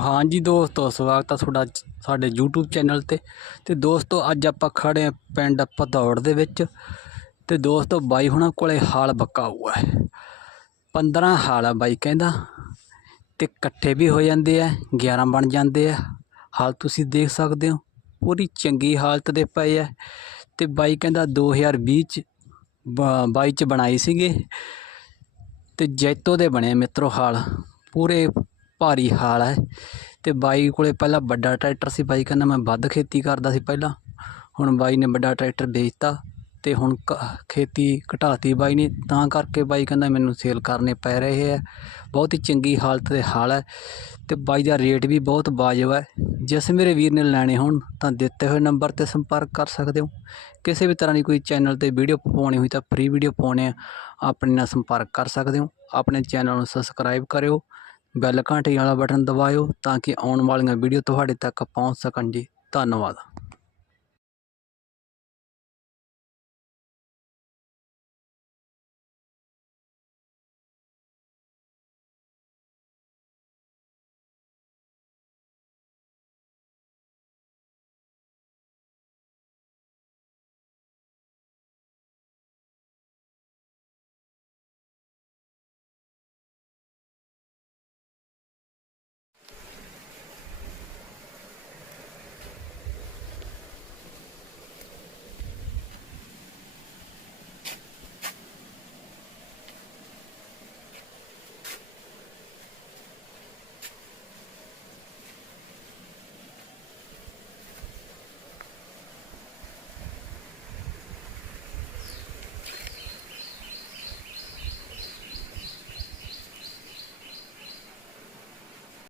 ਹਾਂਜੀ ਦੋਸਤੋ, ਸਵਾਗਤ ਹੈ ਤੁਹਾਡਾ ਸਾਡੇ YouTube ਚੈਨਲ ਤੇ। ਤੇ ਦੋਸਤੋ, ਅੱਜ ਆਪਾਂ ਖੜੇ ਹਾਂ ਪਿੰਡ ਭਦੌੜ ਦੇ ਵਿੱਚ। ਤੇ ਦੋਸਤੋ, ਬਾਈ ਹੁਣਾਂ ਕੋਲੇ ਹਾਲ ਬੱਕਾ ਹੋਇਆ ਹੈ 15 ਹਾਲ ਆ ਬਾਈ ਕਹਿੰਦਾ। ਤੇ ਇਕੱਠੇ ਵੀ ਹੋ ਜਾਂਦੇ ਆ 11 ਬਣ ਜਾਂਦੇ ਆ। ਹਾਲ ਤੁਸੀਂ ਦੇਖ ਸਕਦੇ ਹੋ, ਪੂਰੀ ਚੰਗੀ ਹਾਲਤ ਦੇ ਪਏ ਆ। ਤੇ ਬਾਈ ਕਹਿੰਦਾ 2020 ਚ ਬ- ਬਾਈ ਚ ਬਣਾਈ ਸੀਗੇ। ਤੇ ਜੈਤੋ ਦੇ ਬਣੇ ਮਿੱਤਰੋ ਹਾਲ। ਪੂਰੇ ਭਾਰੀ ਹਾਲ ਹੈ ਅਤੇ ਬਾਈ ਕੋਲ ਪਹਿਲਾਂ ਵੱਡਾ ਟਰੈਕਟਰ ਸੀ ਬਾਈ, ਕਹਿੰਦਾ ਮੈਂ ਵੱਧ ਖੇਤੀ ਕਰਦਾ ਸੀ ਪਹਿਲਾਂ। ਹੁਣ ਬਾਈ ਨੇ ਵੱਡਾ ਟਰੈਕਟਰ ਵੇਚਤਾ ਅਤੇ ਹੁਣ ਕ- ਖੇਤੀ ਘਟਾਤੀ ਬਾਈ ਨੇ, ਤਾਂ ਕਰਕੇ ਬਾਈ ਕਹਿੰਦਾ ਮੈਨੂੰ ਸੇਲ ਕਰਨੇ ਪੈ ਰਹੇ ਹੈ। ਬਹੁਤ ਹੀ ਚੰਗੀ ਹਾਲਤ ਦੇ ਹਾਲ ਹੈ ਅਤੇ ਬਾਈ ਦਾ ਰੇਟ ਵੀ ਬਹੁਤ ਵਾਜਬ ਹੈ। ਜਿਸ ਮੇਰੇ ਵੀਰ ਨੇ ਲੈਣੇ ਹੋਣ ਤਾਂ ਦਿੱਤੇ ਹੋਏ ਨੰਬਰ ਤੇ ਸੰਪਰਕ ਕਰ ਸਕਦੇ ਹੋ। ਕਿਸੇ ਵੀ ਤਰ੍ਹਾਂ ਦੀ ਕੋਈ ਚੈਨਲ ਤੇ ਵੀਡੀਓ ਪਾਉਣੀ ਹੋਈ ਤਾਂ ਫਰੀ ਵੀਡੀਓ ਪਾਉਣੇ ਆ, ਆਪਣੇ ਨਾਲ ਸੰਪਰਕ ਕਰ ਸਕਦੇ ਹੋ। ਆਪਣੇ ਚੈਨਲ ਨੂੰ ਸਬਸਕ੍ਰਾਈਬ ਕਰਿਓ। ਬੈਲ ਘੰਟੀ ਵਾਲਾ ਬਟਨ ਦਬਾਇਓ ਤਾਂ ਕਿ ਆਉਣ ਵਾਲੀਆਂ ਵੀਡੀਓ ਤੁਹਾਡੇ ਤੱਕ ਪਹੁੰਚ ਸਕਣ ਜੀ। ਧੰਨਵਾਦ।